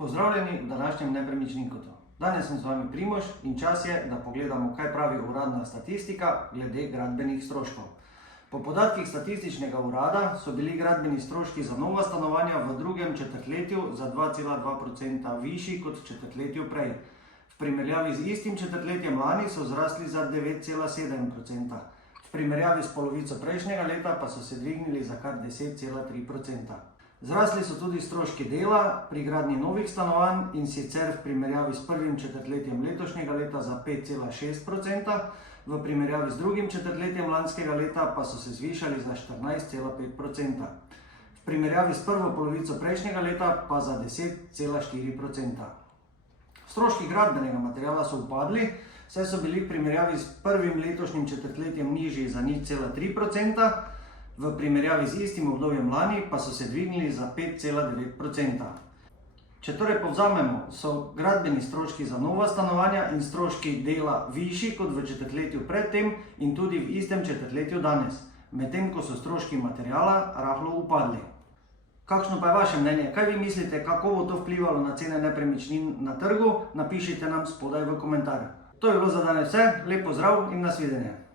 Pozdravljeni v današnjem Nepremičninkotu. Danes sem z vami Primož in čas je, da pogledamo, kaj pravi uradna statistika glede gradbenih stroškov. Po podatkih statističnega urada so bili gradbeni stroški za nova stanovanja v drugem četrtletju za 2,2% višji kot v četrtletju prej. V primerjavi z istim četrtletjem lani so zrasli za 9,7%. V primerjavi s polovico prejšnjega leta pa so se dvignili za kar 10,3%. Zrasli so tudi stroški dela pri gradnji novih stanovanj, in sicer v primerjavi s prvim četrtletjem letošnjega leta za 5,6%, v primerjavi z drugim četrtletjem lanskega leta pa so se zvišali za 14,5%. V primerjavi s prvo polovico prejšnjega leta pa za 10,4%. Stroški gradbenega materiala so upadli, saj so bili v primerjavi s prvim letošnjim četrtletjem nižji za 0,3%, v primerjavi z istim obdobjem lani pa so se dvignili za 5,9%. Če torej povzamemo, so gradbeni stroški za nova stanovanja in stroški dela višji kot v četrtletju predtem in tudi v istem četrtletju danes, medtem ko so stroški materiala rahlo upadli. Kakšno pa je vaše mnenje? Kaj vi mislite, kako bo to vplivalo na cene nepremičnin na trgu? Napišite nam spodaj v komentar. To je bilo za danes vse, lep pozdrav in nasvidenje!